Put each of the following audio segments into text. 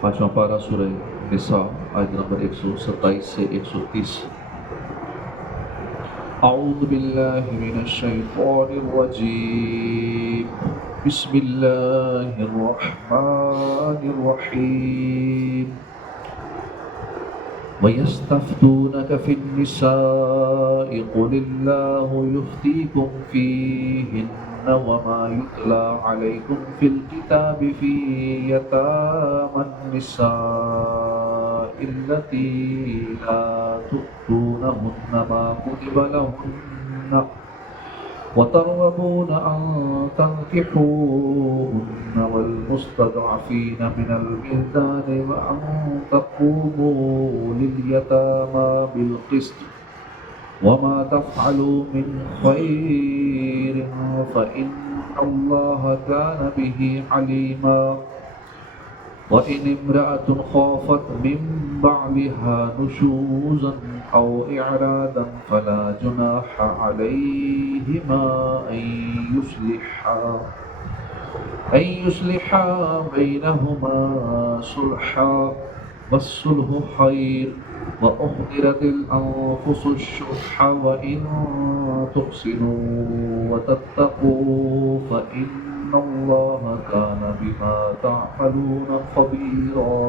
پانچواں پارہ سورہ نساء آیت نمبر 127 سے 130۔ اعوذ باللہ من الشیطان الرجیم، بسم اللہ الرحمن الرحیم۔ وَيَسْتَفْتُونَكَ فِي النِّسَاءِ قُلِ اللَّهُ يُفْتِيكُمْ فِيهِنَّ وَمَا يُتْلَى عَلَيْكُمْ فِي الْكِتَابِ فِي يَتَامَى النِّسَاءِ اللَّاتِي لَا تُؤْتُونَهُنَّ مَا كُتِبَ لَهُنَّ وترغبون أن تنكحوهن والمستضعفين من الولدان وأن تقوموا لليتامى بالقسط وما تفعلوا من خير فإن الله كان به عليما وإن امرأة خافت من بعلها نشوزا أو إعرادا فلا جناح عليهما أن يصلحا بينهما صلحا والصلح خير وأحضرت الأنفس الشح وإن تحسنوا وتتقوا فإن الله كان بما تعملون خبيرا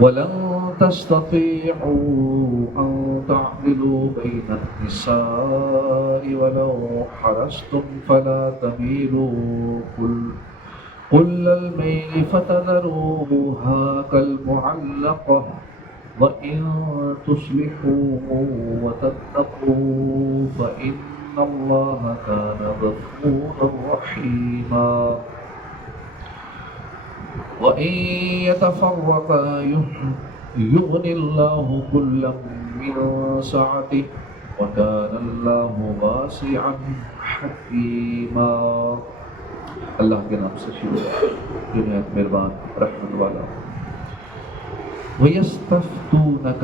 ولن تستطيعوا أن تعدلوا بين النساء ولو حرصتم فلا تميلوا كل الميل فتذروها كالمعلقة وإن تصلحوا وتتقوا فإن الله كان غفورا رحيما وإن يتفرقا يغن الله كلا من سعته وكان الله واسعا حكيما۔ اللہ کے نام سے شروع ہے جو نہایت مہربان رحمت والا۔ وَيَسْتَفْتُونَكَ،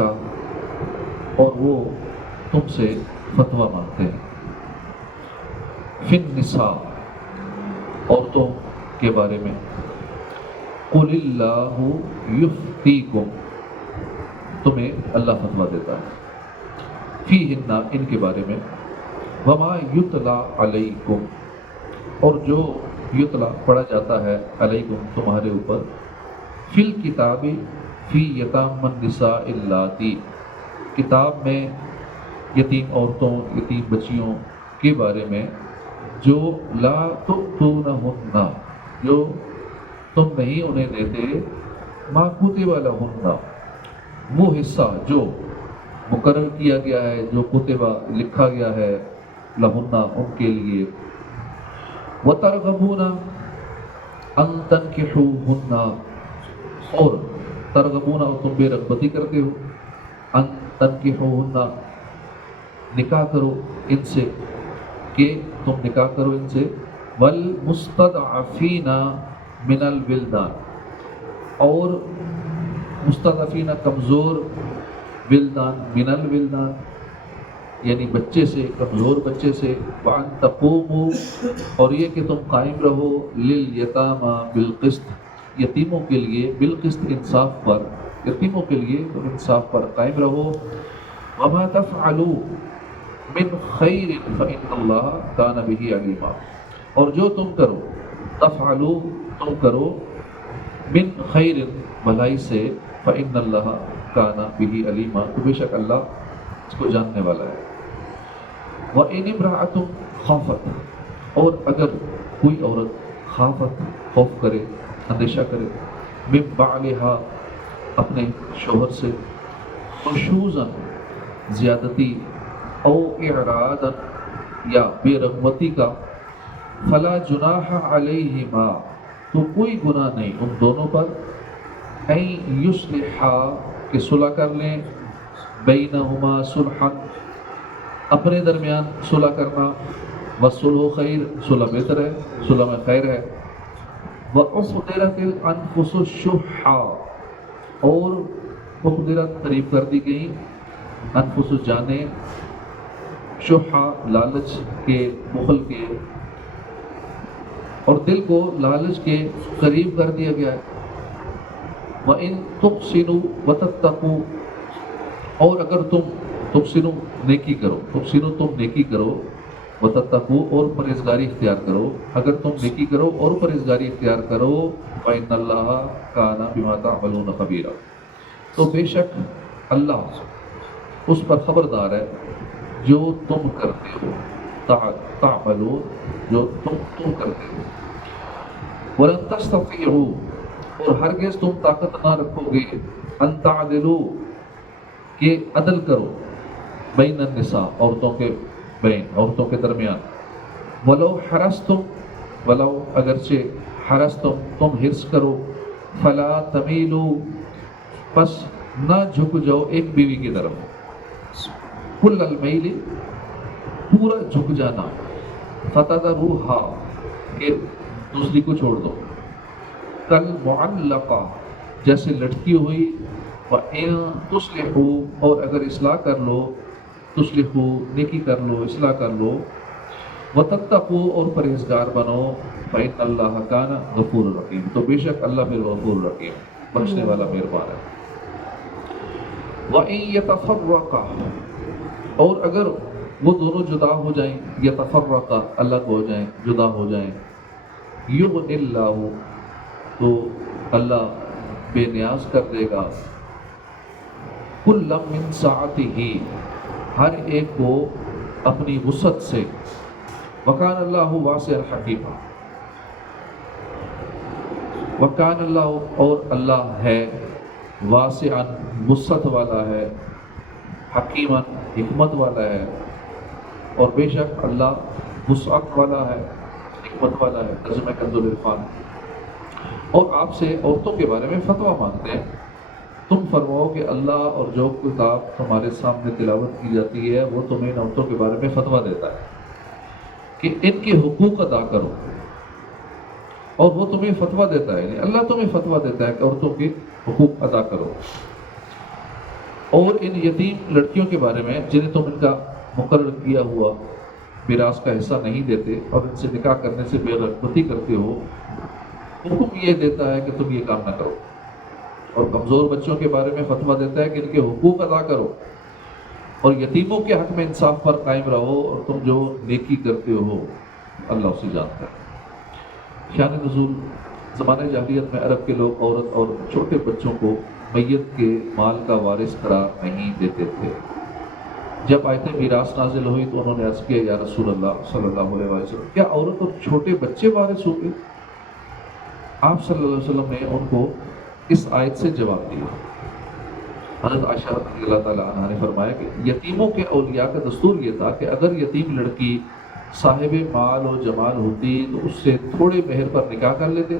اور وہ تم سے فتویٰ مانگتے ہیں، فِي النِّسَاء، عورتوں کے بارے میں، قُلِ اللَّهُ يُفْتِيكُمْ، تمہیں اللہ فتویٰ دیتا ہے، فِيهِنَّ، ان کے بارے میں، وَمَا يُتْلَى عَلَيْكُمْ، اور جو یتلا پڑھا جاتا ہے علیکم تمہارے اوپر، فی الکتاب فی یتام النساء اللاتی، کتاب میں یتیم عورتوں یتیم بچیوں کے بارے میں، جو لا تؤتونہن، جو تم نہیں انہیں دیتے، ما کتب لہن، وہ حصہ جو مقرر کیا گیا ہے، جو کتبہ لکھا گیا ہے، لہن ان کے لیے، وَتَرْغَبُونَ أَن تَنْكِحُوهُنَّ، اور ترغبون، اور تم بے رغبتی کرتے ہو، ان تنکحوهن، نکاح کرو ان سے، کہ تم نکاح کرو ان سے، وَالْمُسْتَضْعَفِينَ مِنَ الْوِلْدَانِ، اور مستضعفین کمزور، ولدان من الولدان یعنی بچے سے، کمزور بچے سے، وَأَن تَقُومُوا، اور یہ کہ تم قائم رہو، لِلْيَتَامَى بِالْقِسْطِ، یتیموں کے لیے، بالقسط انصاف پر، یتیموں کے لیے تم انصاف پر قائم رہو، وَمَا تَفْعَلُوا مِنْ خَيْرٍ فَإِنَّ اللَّهَ كَانَ بِهِ عَلِيمًا، اور جو تم کرو، تفعلوا تم کرو، من خیر بھلائی سے، فإن اللہ کان بہ علیما، تو بے شک اللہ اس کو جاننے والا ہے۔ وإن امرأة خافت، اور اگر کوئی عورت خافت خوف کرے، اندیشہ کرے، من بعلها اپنے شوہر سے، نشوزا زیادتی، او اعرادا یا بے رغبتی کا، فلا جناح علیہما، تو کوئی گناہ نہیں ان دونوں پر، ان یصلحا، کہ صلح کر لیں، بینہما صلحا، اپنے درمیان صلح کرنا، والصلح خیر، صلح بہتر ہے، صلح میں خیر ہے، وَأُحْضِرَتِ الْأَنفُسُ الشُّحَّ، اور احضرت قریب کر دی گئی، انفس جانیں، شحا لالچ کے، بخل کے، اور دل کو لالچ کے قریب کر دیا گیا ہے، وَإِن تُحْسِنُوا وَتَتَّقُوا، اور اگر تم تحسنوا نیکی کرو، تحسنوا تم نیکی کرو، وتتقوا اور پرہیزگاری اختیار کرو، اگر تم نیکی کرو اور پرہیزگاری اختیار کرو، فإن اللہ کان بما تعملون خبیرا، تو بے شک اللہ اس پر خبردار ہے جو تم کرتے ہو، تعملون جو تم کرتے ہو، ولن تستطيعوا اور ہرگز تم طاقت نہ رکھو گے، ان تعدلوا کہ عدل کرو، بین النساء عورتوں کے بین عورتوں کے درمیان، ولو حرستم ولو اگرچہ حرستم تم حرص کرو، فلا تمیلوا پس نہ جھک جاؤ ایک بیوی کی طرف، کل المیل پورا جھک جانا، فتذروها کہ دوسری کو چھوڑ دو، کل معلقہ جیسے لٹکی ہوئی، وَإِن تُصْلِحُوا اور اگر اصلاح کر لو، تُصْلِحُوا نیکی کر لو، اصلاح کر لو، وَتَتَّقُوا اور پرہیزگار بنو، فَإِنَّ اللَّهَ كَانَ غَفُورًا رَحِيمًا، تو بے شک اللہ پھر غفور رحیم بخشنے والا مہربان ہے۔ وَإِن يَتَفَرَّقَا اور اگر وہ دونوں جدا ہو جائیں، يَتَفَرَّقَا الگ ہو جائیں، جدا ہو جائیں، يُغْنِ اللَّهُ تو اللہ بے نیاز کر دے گا، کل من سعتہ ہر ایک کو اپنی وسعت سے، وکان اللہ واسعا حکیما، وکان اللہ اور اللہ ہے واسعا وسعت والا ہے، حکیما حکمت والا ہے، اور بے شک اللہ وسعت والا ہے، حکمت والا ہے۔ ترجمہ کنز العرفان۔ اور آپ سے عورتوں کے بارے میں فتویٰ مانگتے ہیں، تم فرماؤ کہ اللہ اور جو کتاب تمہارے سامنے تلاوت کی جاتی ہے وہ تمہیں ان عورتوں کے بارے میں فتویٰ دیتا ہے کہ ان کے حقوق ادا کرو، اور وہ تمہیں فتویٰ دیتا ہے، یعنی اللہ تمہیں فتویٰ دیتا ہے کہ عورتوں کے حقوق ادا کرو، اور ان یتیم لڑکیوں کے بارے میں جنہیں تم ان کا مقرر کیا ہوا میراث کا حصہ نہیں دیتے اور ان سے نکاح کرنے سے بے رغبتی کرتے ہو، حکم یہ دیتا ہے کہ تم یہ کام نہ کرو، اور کمزور بچوں کے بارے میں فتویٰ دیتا ہے کہ ان کے حقوق ادا کرو، اور یتیموں کے حق میں انصاف پر قائم رہو، اور تم جو نیکی کرتے ہو اللہ اسے جانتا ہے۔ شان نزول، زمانہ جاہلیت میں عرب کے لوگ عورت اور چھوٹے بچوں کو میت کے مال کا وارث قرار نہیں دیتے تھے۔ جب آیت میراث نازل ہوئی تو انہوں نے عرض کیا، یا رسول اللہ صلی اللہ علیہ وسلم، کیا عورت اور چھوٹے بچے وارث ہوں گے؟ آپ صلی اللہ علیہ وسلم نے ان کو اس آیت سے جواب دیا۔ حضرت عائشہ رضی اللہ تعالیٰ عنہ نے فرمایا کہ یتیموں کے اولیاء کا دستور یہ تھا کہ اگر یتیم لڑکی صاحب مال و جمال ہوتی تو اس سے تھوڑے مہر پر نکاح کر لیتے،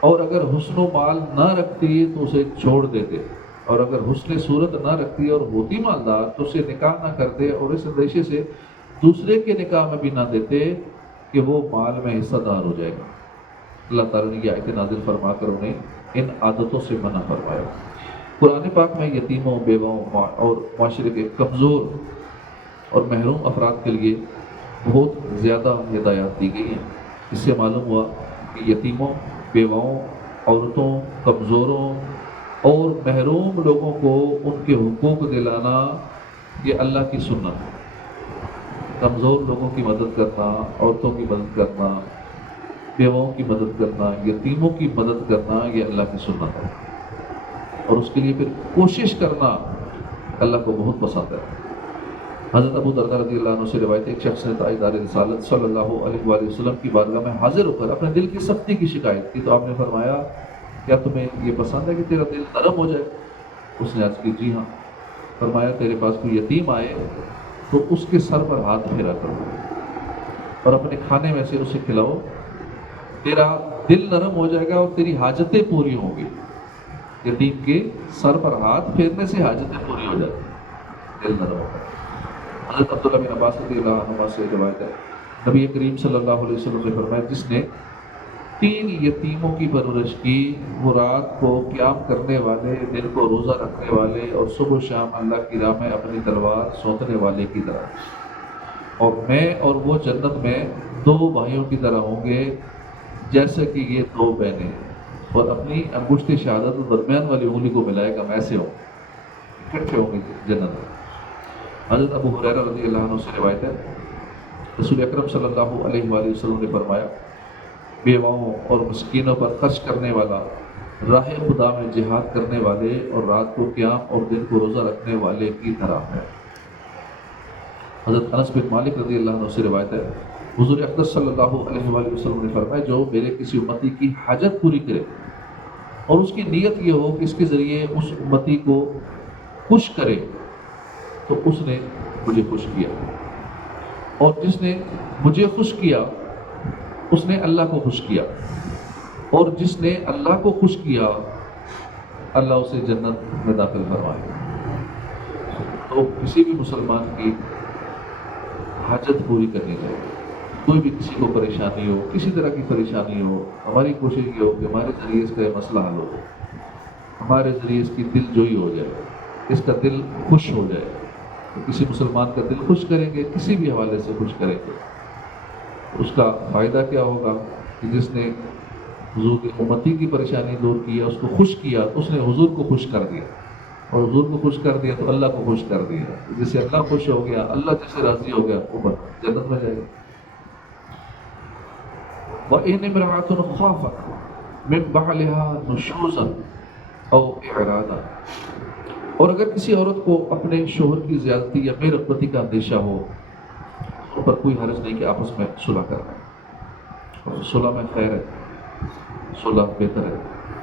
اور اگر حسن و مال نہ رکھتی تو اسے چھوڑ دیتے، اور اگر حسن صورت نہ رکھتی اور ہوتی مالدار تو اسے نکاح نہ کرتے، اور اس اندیشے سے دوسرے کے نکاح میں بھی نہ دیتے کہ وہ مال میں حصہ دار ہو جائے گا۔ اللہ تعالیٰ نے یہ آیت نازل فرما کر انہیں ان عادتوں سے منع فرمایا۔ قرآن پاک میں یتیموں، بیواؤں اور معاشرے کے کمزور اور محروم افراد کے لیے بہت زیادہ ہدایات دی گئی ہیں۔ اس سے معلوم ہوا کہ یتیموں، بیواؤں، عورتوں، کمزوروں اور محروم لوگوں کو ان کے حقوق دلانا یہ اللہ کی سنت ہے۔ کمزور لوگوں کی مدد کرنا، عورتوں کی مدد کرنا، بیواؤں کی مدد کرنا، یتیموں کی مدد کرنا یہ اللہ کی سنت ہے، اور اس کے لیے پھر کوشش کرنا اللہ کو بہت پسند ہے۔ حضرت ابو درداء رضی اللہ عنہ سے روایت، ایک شخص نے تاجدار رسالت صلی اللہ علیہ وآلہ وسلم کی بارگاہ میں حاضر ہو کر اپنے دل کی سختی کی شکایت کی، تو آپ نے فرمایا، کیا تمہیں یہ پسند ہے کہ تیرا دل نرم ہو جائے؟ اس نے عرض کی، جی ہاں۔ فرمایا، تیرے پاس کوئی یتیم آئے تو اس کے سر پر ہاتھ پھیرا کرو اور اپنے کھانے میں سے اسے کھلاؤ، تیرا دل نرم ہو جائے گا اور تیری حاجتیں پوری ہوں گی۔ یتیم کے سر پر ہاتھ پھیرنے سے حاجتیں پوری ہو جاتی ہیں، دل نرم ہوگا۔ حضرت عبداللہ بن عباس رضی اللہ عنہ سے روایت ہے، نبی کریم صلی اللہ علیہ وسلم نے فرمایا، جس نے 3 یتیموں کی پرورش کی، وہ رات کو قیام کرنے والے، دن کو روزہ رکھنے والے، اور صبح و شام اللہ کی راہ میں اپنی تلوار سونتنے والے کی طرح، اور میں اور وہ جنت میں 2 بھائیوں کی طرح ہوں گے، جیسے کہ یہ 2 بہنیں ہیں۔ اور اپنی انگشت شہادت اور درمیان والی انگلی کو ملائے گا، ہم ایسے ہوں، اکٹھے ہوں گے جنت میں۔ حضرت ابو ہریرہ رضی اللہ عنہ سے روایت ہے، رسول اکرم صلی اللہ علیہ وآلہ وسلم نے فرمایا، بیواؤں اور مسکینوں پر خرچ کرنے والا راہ خدا میں جہاد کرنے والے اور رات کو قیام اور دن کو روزہ رکھنے والے کی طرح ہے۔ حضرت انس بن مالک رضی اللہ عنہ سے روایت ہے، حضور اقدس صلی اللہ علیہ وآلہ وسلم نے فرمایا، جو میرے کسی امتی کی حاجت پوری کرے اور اس کی نیت یہ ہو کہ اس کے ذریعے اس امتی کو خوش کرے تو اس نے مجھے خوش کیا، اور جس نے مجھے خوش کیا اس نے اللہ کو خوش کیا، اور جس نے اللہ کو خوش کیا اللہ اسے جنت میں داخل فرمائے۔ تو کسی بھی مسلمان کی حاجت پوری کرنی چاہیے، کوئی بھی کسی کو پریشانی ہو، کسی طرح کی پریشانی ہو، ہماری کوشش یہ ہو کہ ہمارے ذریعے اس کا یہ مسئلہ حل ہو جائے، ہمارے ذریعے اس کی دل جوئی ہو جائے، اس کا دل خوش ہو جائے۔ تو کسی مسلمان کا دل خوش کریں گے، کسی بھی حوالے سے خوش کریں گے، اس کا فائدہ کیا ہوگا کہ جس نے حضور کی امتی کی پریشانی دور کی ہے، اس کو خوش کیا، اس نے حضور کو خوش کر دیا، اور حضور کو خوش کر دیا تو اللہ کو خوش کر دیا، جس سے اللہ خوش ہو گیا، اللہ جس سے راضی ہو گیا وہ جنت میں جائے گا۔ وَإِنِ امْرَأَةٌ خَافَتْ مِنْ بَعْلِهَا نُشُوزًا أَوْ إِعْرَاضًا، اور اگر کسی عورت کو اپنے شوہر کی زیادتی یا بے رغبتی کا اندیشہ ہو، ان پر کوئی حرج نہیں کہ آپس میں صلح کرنا، اور صلح میں خیر ہے، صلح بہتر ہے،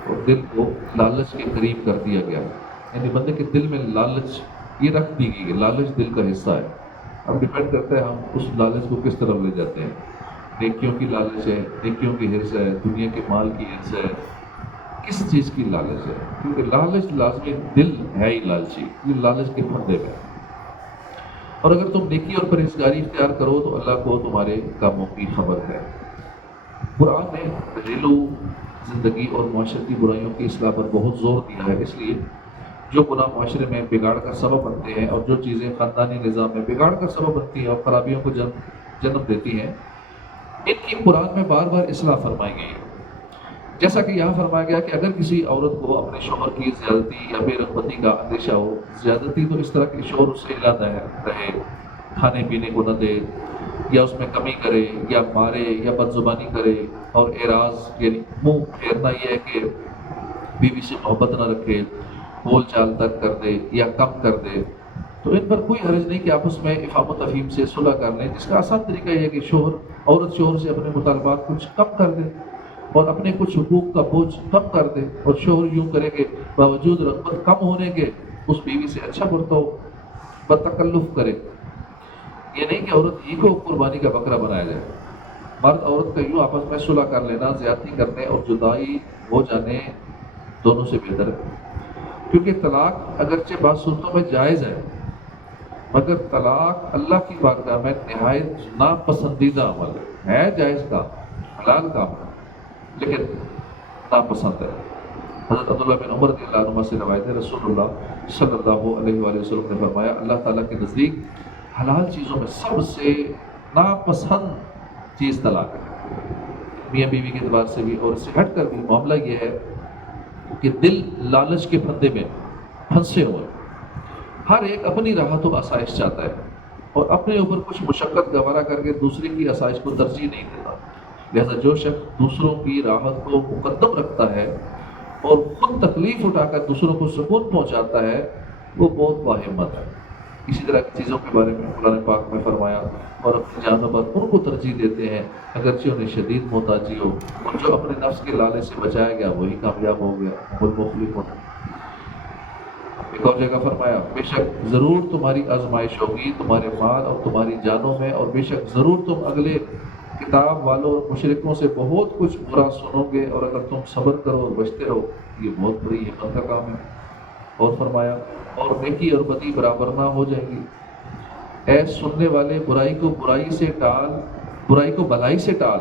اور دل کو لالچ کے قریب کر دیا گیا، یعنی بندے کے دل میں لالچ یہ رکھ دی گئی ہے، لالچ دل کا حصہ ہے۔ اب ڈیپینڈ کرتا ہے ہم اس لالچ کو کس طرف لے جاتے ہیں، نیکیوں کی لالچ ہے، نیکیوں کی حرص ہے، دنیا کے مال کی حرص ہے، کس چیز کی لالچ ہے، کیونکہ لالچ لازمی دل ہے ہی لالچی، یہ لالچ کے پھندے میں۔ اور اگر تم نیکی اور پرہیزگاری اختیار کرو تو اللہ کو تمہارے کاموں کی خبر ہے۔ قرآن نے گھریلو زندگی اور معاشرتی برائیوں کی اصلاح پر بہت زور دیا ہے، اس لیے جو گناہ معاشرے میں بگاڑ کا سبب بنتے ہیں اور جو چیزیں خاندانی نظام میں بگاڑ کا سبب بنتی ہیں اور خرابیوں کو جنم دیتی ہیں، ان کی قرآن میں بار بار اصلاح فرمائی گئی ہے۔ جیسا کہ یہاں فرمایا گیا کہ اگر کسی عورت کو اپنے شوہر کی زیادتی یا بے رغبتی کا اندیشہ ہو، زیادتی تو اس طرح کہ شوہر اس سے علیحدہ رہے، کھانے پینے کو نہ دے، یا اس میں کمی کرے، یا مارے، یا بد زبانی کرے، اور اعراض یعنی منہ پھیرنا یہ ہے کہ بیوی سے محبت نہ رکھے، بول چال ترک کر دے یا کم کر دے، تو ان پر کوئی حرج نہیں کہ آپس میں افہام و تفہیم سے صلح کر لیں، جس کا آسان طریقہ یہ ہے کہ عورت شوہر سے اپنے مطالبات کچھ کم کر دے اور اپنے کچھ حقوق کا بوجھ کم کر دے، اور شوہر یوں کرے کہ باوجود رغبت کم ہونے کے اس بیوی سے اچھا برتاؤ بتکلف کرے۔ یہ نہیں کہ عورت ہی کو قربانی کا بکرا بنایا جائے، مرد عورت کا یوں آپس میں صلح کر لینا زیادتی کرنے اور جدائی ہو جانے دونوں سے بہتر ہے، کیونکہ طلاق اگرچہ بعض صورتوں میں جائز ہے، مگر طلاق اللہ کی بارگاہ میں نہایت ناپسندیدہ عمل ہے جائز کا، حلال کام ہے لیکن ناپسند ہے۔ حضرت عبداللہ بن عمر رضی اللہ عنہ سے روایت ہے، رسول اللہ صلی اللہ علیہ وآلہ وسلم نے فرمایا، اللہ تعالیٰ کے نزدیک حلال چیزوں میں سب سے ناپسند چیز طلاق ہے، میاں بیوی کے اعتبار سے بھی، اور اس سے ہٹ کر بھی معاملہ یہ ہے کہ دل لالچ کے پھندے میں پھنسے ہوئے، ہر ایک اپنی راحت و آسائش چاہتا ہے اور اپنے اوپر کچھ مشقت گوارا کر کے دوسرے کی آسائش کو ترجیح نہیں دیتا، لہذا جو شخص دوسروں کی راحت کو مقدم رکھتا ہے اور خود تکلیف اٹھا کر دوسروں کو سکون پہنچاتا ہے وہ بہت باہمت ہے۔ اسی طرح کی چیزوں کے بارے میں قرآن پاک میں فرمایا، اور اپنی جانوں پر ان کو ترجیح دیتے ہیں اگرچہ انہیں شدید محتاجی ہو، اور جو اپنے نفس کے لالچ سے بچایا گیا وہی کامیاب ہو گیا، المفلح ہونا۔ ایک اور جگہ فرمایا، بے شک ضرور تمہاری آزمائش ہوگی تمہارے مال اور تمہاری جانوں میں، اور بے شک ضرور تم اگلے کتاب والوں اور مشرکوں سے بہت کچھ برا سنو گے، اور اگر تم صبر کرو اور بچتے رہو یہ بہت بڑی ہمت کا کام ہے۔ اور فرمایا، اور نیکی اور بدی برابر نہ ہو جائیں گی، اے سننے والے برائی کو برائی سے ٹال، برائی کو بھلائی سے ٹال،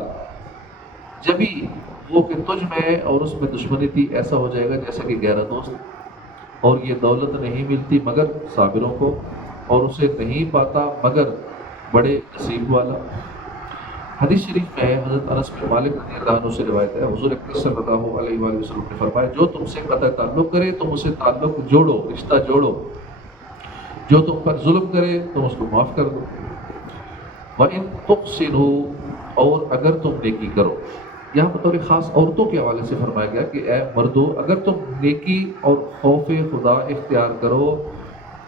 جبھی وہ کہ تجھ میں اور اس میں دشمنی تھی ایسا ہو جائے گا جیسا کہ گہرا دوست، اور یہ دولت نہیں ملتی مگر صابروں کو، اور اسے نہیں پاتا مگر بڑے نصیب والا۔ حدیث شریف میں ہے، حضرت انس بن مالک رضی اللہ عنہ سے روایت ہے، حضور اکرم صلی اللہ علیہ وآلہ وسلم نے فرمایا جو تم سے قطع تعلق کرے تم اسے تعلق جوڑو، رشتہ جوڑو، جو تم پر ظلم کرے تم اس کو معاف کر دو، وَإِن تُحْسِنُوا اور اگر تم نیکی کرو۔ یہاں بطور خاص عورتوں کے حوالے سے فرمایا گیا کہ اے مردو اگر تم نیکی اور خوف خدا اختیار کرو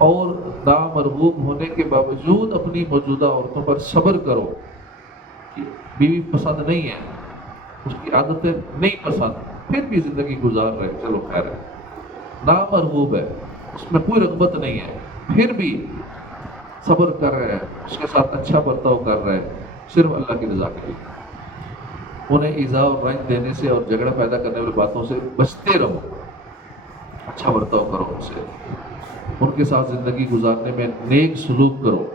اور نامرغوب ہونے کے باوجود اپنی موجودہ عورتوں پر صبر کرو، کہ بیوی پسند نہیں ہے، اس کی عادتیں نہیں پسند، پھر بھی زندگی گزار رہے، چلو خیر ہے، نامرغوب ہے، اس میں کوئی رغبت نہیں ہے، پھر بھی صبر کر رہے ہیں، اس کے ساتھ اچھا برتاؤ کر رہے ہیں صرف اللہ کی رضا کے لیے، انہیں ایذا اور رنج دینے سے اور جھگڑا پیدا کرنے والی باتوں سے بچتے رہو، اچھا برتاؤ کرو ان سے، ان کے ساتھ زندگی گزارنے میں نیک سلوک کرو،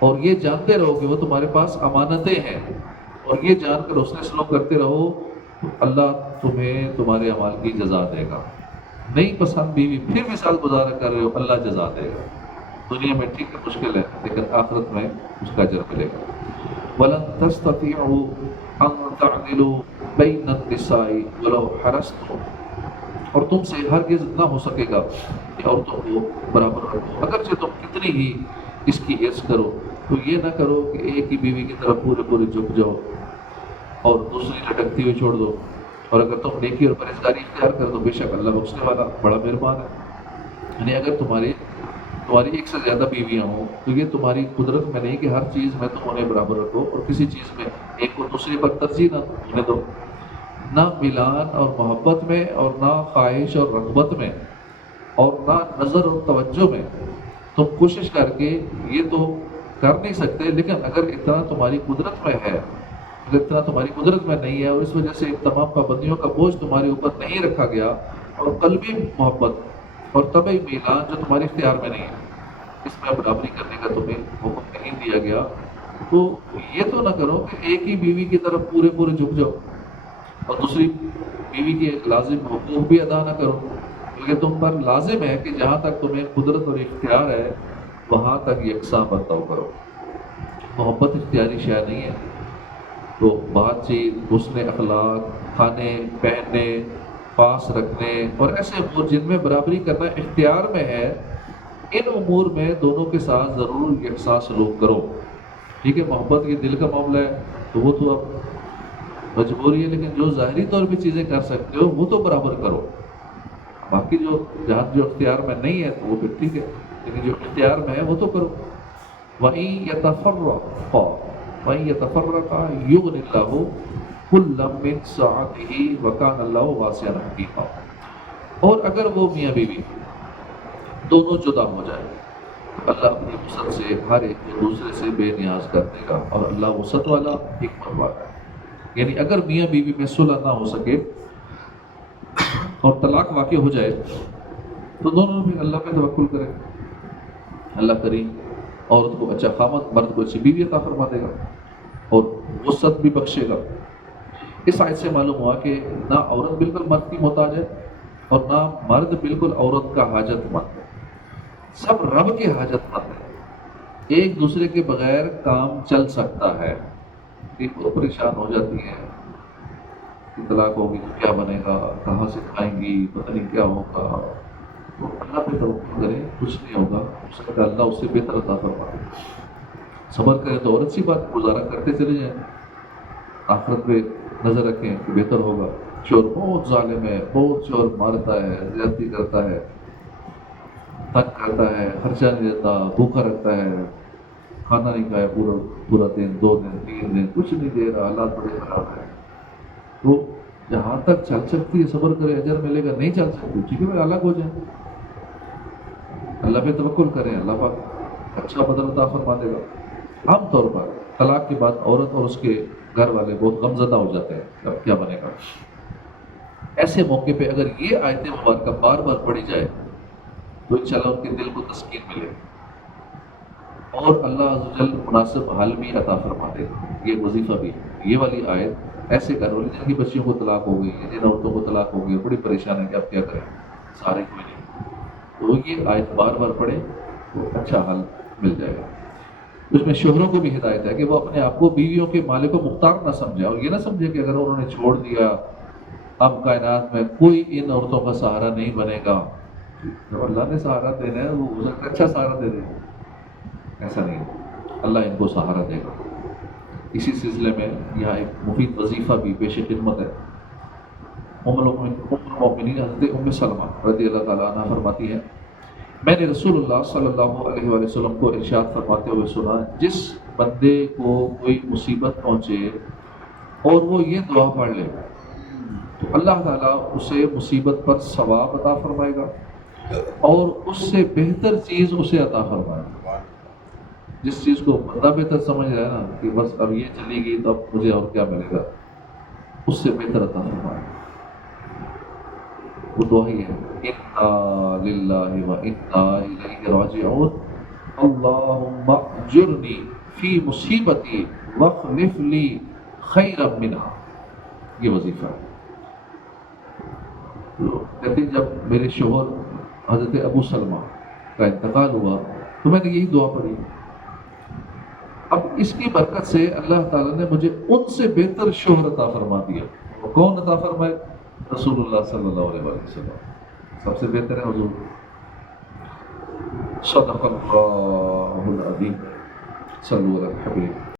اور یہ جانتے رہو کہ وہ تمہارے پاس امانتیں ہیں، اور یہ جان کر اس نے سلوک کرتے رہو تو اللہ تمہیں تمہارے اعمال کی جزا دے گا۔ نہیں پسند بیوی پھر بھی ساتھ گزارا کر رہے ہو، اللہ جزا دے گا، دنیا میں ٹھیک ہے مشکل ہے لیکن آخرت میں اس کا اجر ملے گا۔ وَلَن تَسْتَطِيعُوا أَن تَعْدِلُوا بَيْنَ النِّسَاءِ وَلَوْ حَرَصْتُمْ اور تم سے ہرگز نہ ہو سکے گا کہ عورتوں کو برابر رکھو، اگرچہ تم کتنی ہی اس کی عزت کرو تو یہ نہ کرو کہ ایک ہی بیوی کی طرف پورے پورے جھک جاؤ اور دوسری لٹکتی ہوئی چھوڑ دو، اور اگر تم نیکی اور پرہیزگاری اختیار کر دو بے شک اللہ بخشنے والا بڑا مہربان ہے۔ یعنی اگر تمہاری ایک سے زیادہ بیویاں ہوں تو یہ تمہاری قدرت میں نہیں کہ ہر چیز میں تم انہیں برابر رکھو اور کسی چیز میں ایک کو دوسری پر ترجیح نہ ہونے دو، نہ ملان اور محبت میں اور نہ خواہش اور رغبت میں اور نہ نظر اور توجہ میں، تم کوشش کر کے یہ تو کر نہیں سکتے، لیکن اگر اتنا تمہاری قدرت میں ہے، اگر اتنا تمہاری قدرت میں نہیں ہے اور اس وجہ سے تمام پابندیوں کا بوجھ تمہارے اوپر نہیں رکھا گیا، اور قلبی محبت اور طبعی میلان جو تمہارے اختیار میں نہیں ہے، اس میں برابری کرنے کا تمہیں حکم نہیں دیا گیا، تو یہ تو نہ کرو کہ ایک ہی بیوی کی طرف پورے پورے جھک جاؤ اور دوسری بیوی کے لازم حقوق بھی ادا نہ کرو، بلکہ تم پر لازم ہے کہ جہاں تک تمہیں قدرت اور اختیار ہے وہاں تک یکساں برتاؤ کرو۔ محبت اختیاری شے نہیں ہے، تو بات چیت، حسن اخلاق، کھانے پہننے، پاس رکھنے اور ایسے امور جن میں برابری کرنا اختیار میں ہے، ان امور میں دونوں کے ساتھ ضرور یکساں سلوک کرو۔ ٹھیک ہے، محبت یہ دل کا معاملہ ہے تو وہ تو اب مجبوری ہے، لیکن جو ظاہری طور پہ چیزیں کر سکتے ہو وہ تو برابر کرو، باقی جہاں جو اختیار میں نہیں ہے تو وہ پھر ٹھیک ہے، لیکن جو اختیار میں ہے وہ تو کرو۔ وَإِن يَتَفَرَّقَا يُغْنِ اللَّهُ كُلًّا مِّن سَعَتِهِ وَكَانَ اللَّهُ وَاسِعًا حَكِيمًا اور اگر وہ میاں بیوی دونوں جدا ہو جائیں تو اللہ اپنی وسعت سے ہر ایک کو دوسرے سے بے نیاز کر دے گا، اور اللہ وسعت والا حکمت والا ہے۔ یعنی اگر میاں بیوی میں صلح نہ ہو سکے اور طلاق واقع ہو جائے تو دونوں بھی اللہ پہ توکل کریں، اللہ کریم عورت کو اچھا خامد، مرد کو اچھی بیوی عطا فرما دے گا اور وسعت بھی بخشے گا۔ اس آیت سے معلوم ہوا کہ نہ عورت بالکل مرد کی محتاج ہے اور نہ مرد بالکل عورت کا حاجت مند ہے، سب رب کے حاجت مند ہے، ایک دوسرے کے بغیر کام چل سکتا ہے۔ وہ پریشان ہو جاتی ہیں کہ طلاق ہوگی تو کیا بنے گا، کہاں سے کھائیں گی، پتہ نہیں کیا ہوگا، تو اللہ پہ توقع کریں، کچھ نہیں ہوگا، اس کا اللہ اس سے بہتر عطا فرمائے۔ صبر کریں تو عورت سی بات، گزارا کرتے چلے جائیں، آخرت پہ نظر رکھیں کہ بہتر ہوگا۔ چور بہت ظالم ہے، بہت چور مارتا ہے، زیادتی کرتا ہے، تنگ کرتا ہے، خرچہ نہیں دیتا، بھوکا رکھتا ہے، کھانا نہیں کھایا پورا دن، 2 دن 3 دن کچھ نہیں دے رہا، حالات بڑے خراب ہے، تو جہاں تک چل سکتی ہے صبر کرے، اجر ملے گا، نہیں چل سکتی ٹھیک ہے بھائی الگ ہو جائیں، اللہ پہ توکل کریں، اللہ پاک اچھا بدل عطا فرما دے گا۔ عام طور پر طلاق کے بعد عورت اور اس کے گھر والے بہت غمزدہ ہو جاتے ہیں، اب کیا بنے گا۔ ایسے موقع پہ اگر یہ آیت مبارکہ بار بار پڑھی جائے تو انشاءاللہ ان کے دل کو تسکین ملے اور اللہ عز و جل مناسب حل بھی عطا فرما دے گا۔ یہ وظیفہ بھی ہے، یہ والی آیت ایسے گھر والے جن کی بچیوں کو طلاق ہو گئی ہے، جن عورتوں کو طلاق ہو گئی، بڑی پریشان ہے کہ اب کیا کریں، سارے کوئی نہیں، تو یہ آیت بار بار پڑھیں تو اچھا حل مل جائے گا۔ اس میں شوہروں کو بھی ہدایت ہے کہ وہ اپنے آپ کو بیویوں کے مالک و مختار نہ سمجھے، اور یہ نہ سمجھے کہ اگر انہوں نے چھوڑ دیا اب کائنات میں کوئی ان عورتوں کا سہارا نہیں بنے گا۔ جب اللہ نے سہارا دینا ہے وہ ہو سکتا ہے اچھا سہارا دے دے، ایسا نہیں ہے، اللہ ان کو سہارا دے گا۔ اسی سلسلے میں یہاں ایک مفید وظیفہ بھی پیش خدمت ہے۔ ام المؤمنین حضرت ام سلمہ رضی اللہ تعالیٰ عنہ فرماتی ہے، میں نے رسول اللہ صلی اللہ علیہ وآلہ وسلم کو ارشاد فرماتے ہوئے سنا، جس بندے کو کوئی مصیبت پہنچے اور وہ یہ دعا پڑھ لے تو اللہ تعالیٰ اسے مصیبت پر ثواب عطا فرمائے گا اور اس سے بہتر چیز اسے عطا فرمائے گا۔ جس چیز کو بندہ بہتر سمجھ رہا ہے نا کہ بس اب یہ چلی گئی تو اب مجھے اور کیا ملے گا، اس سے بہتر عطا فرمائے گا۔ وہ دعا ہی ہے، انا للہ و انا الیہ راجعون، اللہم اجرنی فی مصیبتی واخلف لی خیرا منہا۔ یہ وظیفہ ہے۔ کہتے ہیں جب میرے شوہر حضرت ابو سلمہ کا انتقال ہوا تو میں نے یہی دعا پڑھی، اب اس کی برکت سے اللہ تعالیٰ نے مجھے ان سے بہتر شوہر عطا فرما دیا۔ وہ کون عطا فرمائے؟ رسول اللہ صلی اللہ علیہ وسلم، سب سے بہتر ہے حضور۔ صدق اللہ العظیم، صلو علی الحبیب۔